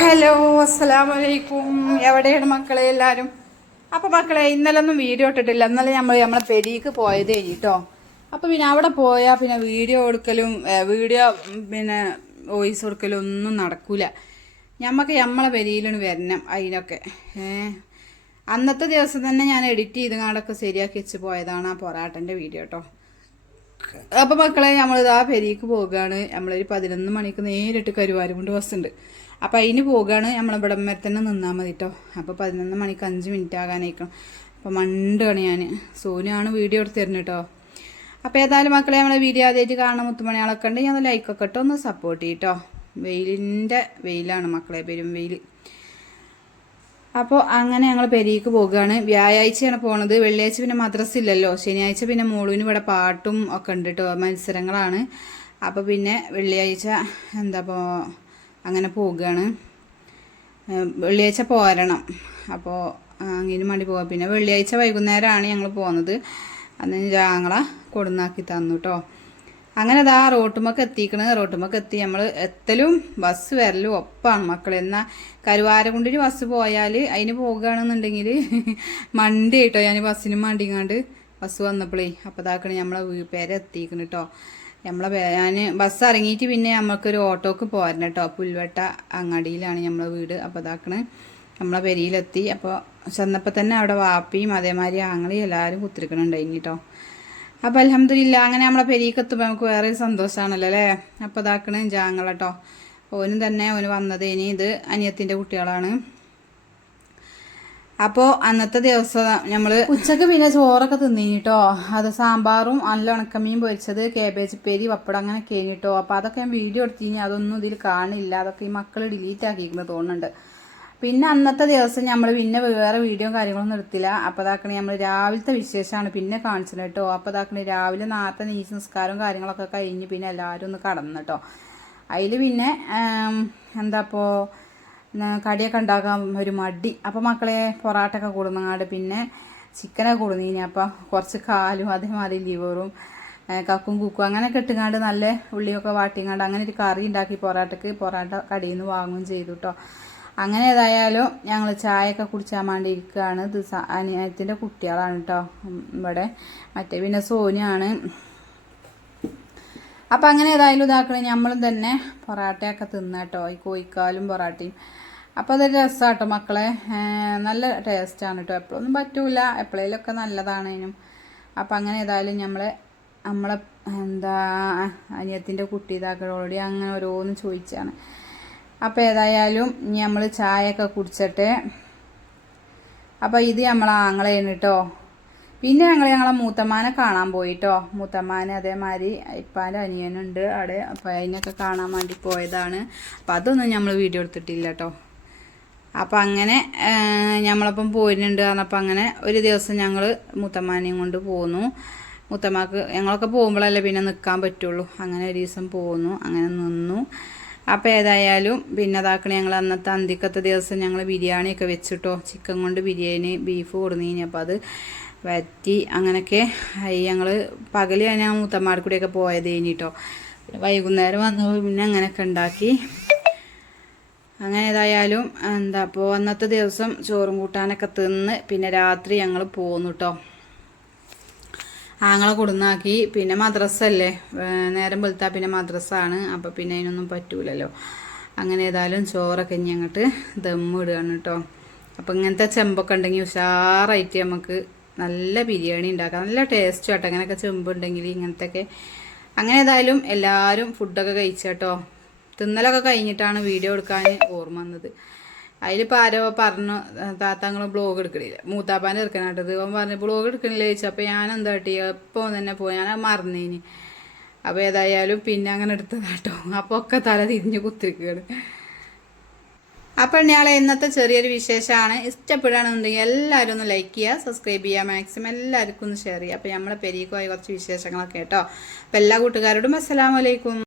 Hello അസ്സലാമലൈക്കും. എവിടെയാണ് മക്കളെ എല്ലാവരും? അപ്പോൾ മക്കളെ ഇന്നലെ ഒന്നും വീഡിയോ ഇട്ടിട്ടില്ല. ഇന്നലെ നമ്മൾ നമ്മളെ പെരീക്ക് പോയത് കേട്ടോ അപ്പോൾ പിന്നെ അവിടെ പോയാൽ പിന്നെ വീഡിയോ എടുക്കലും വീഡിയോ പിന്നെ വോയിസ് കൊടുക്കലും ഒന്നും നടക്കില്ല ഞമ്മക്ക് നമ്മളെ പെരിയിലാണ് വരണം അതിനൊക്കെ അന്നത്തെ ദിവസം തന്നെ ഞാൻ എഡിറ്റ് ചെയ്ത് കാണ്ടൊക്കെ ശരിയാക്കി വെച്ച് പോയതാണ് ആ പൊറാട്ടന്റെ വീഡിയോ കേട്ടോ അപ്പൊ മക്കളെ നമ്മളിത് ആ പെരിക്ക് പോകുകയാണ് നമ്മളൊരു പതിനൊന്ന് മണിക്ക് നേരിട്ട് കൊണ്ട് ബസ്സുണ്ട്. അപ്പൊ അതിന് പോകുകയാണ് നമ്മളിവിടെ വരെ തന്നെ നിന്നാൽ മതി കേട്ടോ അപ്പൊ പതിനൊന്ന് മണിക്ക് അഞ്ച് മിനിറ്റ് ആകാനായിരിക്കണം അപ്പൊ മണ്ടാണ് ഞാൻ സോനുവാണ് വീഡിയോ എടുത്ത് തരുന്നത് കേട്ടോ അപ്പൊ ഏതായാലും മക്കളെ നമ്മളെ വീഡിയോ ആദ്യമായിട്ട് കാണുന്ന മുത്തുമണിയാളൊക്കെ ഉണ്ട് ഞാൻ ലൈക്കൊക്കെ ഇട്ടോ ഒന്ന് സപ്പോർട്ട് ചെയ്യട്ടോ വെയിലിന്റെ വെയിലാണ് മക്കളെ പെരും വെയിൽ. അപ്പോൾ അങ്ങനെ ഞങ്ങൾ പെരിയക്ക് പോകുകയാണ് വ്യാഴാഴ്ചയാണ് പോണത്. വെള്ളിയാഴ്ച പിന്നെ മദ്രസ ഇല്ലല്ലോ ശനിയാഴ്ച പിന്നെ മോളുവിന് ഇവിടെ പാട്ടും ഒക്കെ ഉണ്ട് കേട്ടോ മത്സരങ്ങളാണ്. അപ്പോൾ പിന്നെ വെള്ളിയാഴ്ച എന്താ ഇപ്പോൾ അങ്ങനെ പോവുകയാണ് വെള്ളിയാഴ്ച പോരണം. അപ്പോൾ അങ്ങനെ വേണ്ടി പോകാം പിന്നെ വെള്ളിയാഴ്ച വൈകുന്നേരമാണ് ഞങ്ങൾ പോകുന്നത് അന്ന് ഞങ്ങളെ കൊടുന്നാക്കി തന്നു കേട്ടോ അങ്ങനെ അതാ റോട്ടുമൊക്കെ എത്തിക്കണ്. റോട്ടുമൊക്കെ എത്തി. നമ്മൾ എത്തലും ബസ് വരലും ഒപ്പാണ് മക്കൾ എന്നാൽ കരുവാരക്കുണ്ടിന് ബസ് പോയാൽ അതിന് പോകുകയാണെന്നുണ്ടെങ്കിൽ മണ്ടി കേട്ടോ ഞാൻ ബസ്സിന് മണ്ടിങ്ങാണ്ട് ബസ് വന്നപ്പോഴേ അപ്പോൾ ഇതാക്കണേ നമ്മളെ വീട്ടുപേരെ പേരെ എത്തിക്കണം കേട്ടോ നമ്മളെ ഞാൻ ബസ് ഇറങ്ങിയിട്ട് പിന്നെ നമ്മൾക്കൊരു ഓട്ടോക്ക് പോരണം കേട്ടോ പുൽവട്ട അങ്ങാടിയിലാണ് നമ്മളെ വീട്. അപ്പോൾ ഇതാക്കണ് നമ്മളെ പെരിയിലെത്തി. അപ്പോൾ ചെന്നപ്പോൾ തന്നെ അവിടെ വാപ്പിയും അതേമാതിരി ആങ്ങളെയും എല്ലാവരും കുത്തിരിക്കണുണ്ടായിരുന്നു കേട്ടോ അപ്പോൾ അലഹമില്ല അങ്ങനെ നമ്മളെ പെരീക്കെത്തുമ്പോൾ നമുക്ക് വേറെ സന്തോഷമാണല്ലോ അല്ലേ? അപ്പോൾ ജാങ്ങൾ ജാങ്ങളട്ടോ. ഓനും തന്നെ ഓന് വന്നത് ഇനി ഇത് അനിയത്തിന്റെ കുട്ടികളാണ്. അപ്പോൾ അന്നത്തെ ദിവസം നമ്മൾ ഉച്ചയ്ക്ക് പിന്നെ ചോറൊക്കെ തിന്നിനി കേട്ടോ അത് സാമ്പാറും നല്ല ഉണക്കമീൻ പൊരിച്ചത് കേബേജ് പേരി പപ്പടം അങ്ങനെ കഴിഞ്ഞിട്ടോ അപ്പോൾ അതൊക്കെ ഞാൻ വീഡിയോ എടുത്തിനി അതൊന്നും ഇതിൽ കാണില്ല. അതൊക്കെ ഈ മക്കൾ ഡിലീറ്റ് ആക്കിയിരിക്കുന്നത് തോന്നുന്നുണ്ട്. പിന്നെ അന്നത്തെ ദിവസം നമ്മൾ പിന്നെ വേറെ വീഡിയോ കാര്യങ്ങളൊന്നും എടുത്തില്ല. അപ്പോൾ അതാക്കണേ നമ്മൾ രാവിലത്തെ വിശേഷമാണ് പിന്നെ കാണിച്ചത് കേട്ടോ. അപ്പോൾ അതാക്കണേ രാവിലെ നേരത്തെ നീ സംസ്കാരവും കാര്യങ്ങളൊക്കെ കഴിഞ്ഞ് പിന്നെ എല്ലാവരും ഒന്ന് കടന്നു കേട്ടോ. അതിൽ പിന്നെ എന്താ ഇപ്പോൾ കടിയൊക്കെ ഉണ്ടാക്കാൻ ഒരു മടി. അപ്പോൾ മക്കളെ പൊറാട്ടൊക്കെ കൂടുന്നങ്ങാട് പിന്നെ ചിക്കനൊക്കെ കൂടുന്നീനി. അപ്പോൾ കുറച്ച് കാലും അതേമാതിരി ലിവറും കക്കും കുക്കും അങ്ങനെയൊക്കെ ഇട്ടുങ്ങാണ്ട് നല്ല ഉള്ളിയൊക്കെ വാട്ടിങ്ങാണ്ട് അങ്ങനെ ഒരു കറി ഉണ്ടാക്കി പൊറാട്ടക്ക്. പൊറാട്ട കടയിൽ നിന്ന് വാങ്ങുകയും ചെയ്തു കേട്ടോ. അങ്ങനെ ഏതായാലും ഞങ്ങൾ ചായയൊക്കെ കുടിച്ചാൻ വേണ്ടി ഇരിക്കുകയാണ്. ഇത് അനിയത്തിന്റെ കുട്ടികളാണ് കേട്ടോ ഇവിടെ മറ്റേ പിന്നെ സോനിയാണ്. അപ്പം അങ്ങനെ ഏതായാലും ഇതാക്കണേ. നമ്മളും തന്നെ പൊറാട്ടയൊക്കെ തിന്ന കേട്ടോ ഈ കോഴിക്കാലും പൊറാട്ടയും. അപ്പോൾ അതൊരു രസമാണ് കേട്ടോ മക്കളെ നല്ല ടേസ്റ്റാണ് കേട്ടോ എപ്പോഴൊന്നും പറ്റൂല. എപ്പോഴേലൊക്കെ നല്ലതാണേനും അപ്പം അങ്ങനെ ഏതായാലും നമ്മൾ നമ്മളെ എന്താ അനിയത്തിന്റെ കുട്ടി ഓൾറെഡി അങ്ങനെ ഓരോന്നും ചോദിച്ചാണ്. അപ്പോൾ ഏതായാലും ഇനി നമ്മൾ ചായയൊക്കെ കുടിച്ചിട്ട് അപ്പോൾ ഇത് നമ്മൾ ആങ്ങളെയാണ് കേട്ടോ പിന്നെ ഞങ്ങൾ ഞങ്ങളെ മൂത്തമാനെ കാണാൻ പോയിട്ടോ. മൂത്തമാനെ അതേമാതിരി ഇപ്പാന്റെ അനിയനുണ്ട് അവിടെ. അപ്പോൾ അതിനൊക്കെ കാണാൻ വേണ്ടി പോയതാണ്. അപ്പോൾ അതൊന്നും നമ്മൾ വീഡിയോ എടുത്തിട്ടില്ല കേട്ടോ അപ്പം അങ്ങനെ നമ്മളപ്പം പോരുന്നുണ്ട് പറഞ്ഞപ്പോൾ അങ്ങനെ ഒരു ദിവസം ഞങ്ങൾ മുത്തമ്മാനെയും കൊണ്ട് പോന്നു. മുത്തമ്മക്ക് ഞങ്ങളൊക്കെ പോകുമ്പോഴല്ലേ പിന്നെ നിൽക്കാൻ പറ്റുള്ളൂ. അങ്ങനെ ഒരു ദിവസം പോന്നു. അങ്ങനെ നിന്നു. അപ്പോൾ ഏതായാലും പിന്നെ അതാക്കണേ ഞങ്ങൾ അന്നത്തെ അന്തിക്കത്തെ ദിവസം ഞങ്ങൾ ബിരിയാണിയൊക്കെ വെച്ചിട്ടോ ചിക്കൻ കൊണ്ട് ബിരിയാണി ബീഫ് കൊടുന്നു അപ്പോൾ അത് വറ്റി അങ്ങനെയൊക്കെ ഞങ്ങൾ പകൽ ഞാൻ മുത്തമ്മാടെ കൂടിയൊക്കെ പോയത് കഴിഞ്ഞിട്ടോ. വൈകുന്നേരം വന്നു പിന്നെ അങ്ങനെയൊക്കെ ഉണ്ടാക്കി. അങ്ങനെ ഏതായാലും എന്താ അപ്പോൾ അന്നത്തെ ദിവസം ചോറും കൂട്ടാനൊക്കെ തിന്ന് പിന്നെ രാത്രി ഞങ്ങൾ പോന്നു കേട്ടോ ആങ്ങളെ കൊടുന്നാക്കി. പിന്നെ മദ്രസ അല്ലേ നേരം വെളുത്താൽ പിന്നെ മദ്രസ ആണ് അപ്പോൾ പിന്നെ അതിനൊന്നും പറ്റൂലല്ലോ. അങ്ങനെ ഏതായാലും ചോറൊക്കെ ഇനി അങ്ങോട്ട് ദമ്മിടുകയാണ് കേട്ടോ അപ്പോൾ ഇങ്ങനത്തെ ചെമ്പൊക്കെ ഉണ്ടെങ്കിൽ ഉഷാറായിട്ട് നമുക്ക് നല്ല ബിരിയാണി ഉണ്ടാക്കാം. നല്ല ടേസ്റ്റ് കേട്ടോ അങ്ങനെയൊക്കെ ചെമ്പുണ്ടെങ്കിൽ ഇങ്ങനത്തെയൊക്കെ. അങ്ങനെ ഏതായാലും എല്ലാവരും ഫുഡൊക്കെ കഴിച്ചേട്ടോ തിന്നലൊക്കെ കഴിഞ്ഞിട്ടാണ് വീഡിയോ എടുക്കാൻ ഓർമ്മ വന്നത്. അതിലിപ്പോൾ ആരോ പറഞ്ഞു താത്താങ്ങൾ ബ്ലോഗ് എടുക്കണില്ല. മൂത്താപ്പാന്റെ എടുക്കണാട്ടത്. അവൻ പറഞ്ഞു ബ്ലോഗ് എടുക്കണില്ല ചോദിച്ചു. അപ്പോൾ ഞാൻ എന്താ കാട്ടി എപ്പോൾ തന്നെ പോയി. ഞാൻ മറന്നേന്. അപ്പോൾ ഏതായാലും പിന്നെ അങ്ങനെ എടുത്തതാട്ടോ. അപ്പോൾ ഒക്കെ തല തിരിഞ്ഞ് കുത്തിരിക്കുകയാണ് അപ്പോൾ ഞാളെ ഇന്നത്തെ ചെറിയൊരു വിശേഷമാണ്. ഇഷ്ടപ്പെടുകയാണെന്നുണ്ടെങ്കിൽ എല്ലാവരും ഒന്ന് ലൈക്ക് ചെയ്യുക സബ്സ്ക്രൈബ് ചെയ്യുക മാക്സിമം എല്ലാവർക്കും ഒന്ന് ഷെയർ ചെയ്യുക. അപ്പോൾ നമ്മളെ പെരീക്കുമായി കുറച്ച് വിശേഷങ്ങളൊക്കെ കേട്ടോ. അപ്പോൾ എല്ലാ കൂട്ടുകാരോടും അസ്സലാമലൈക്കും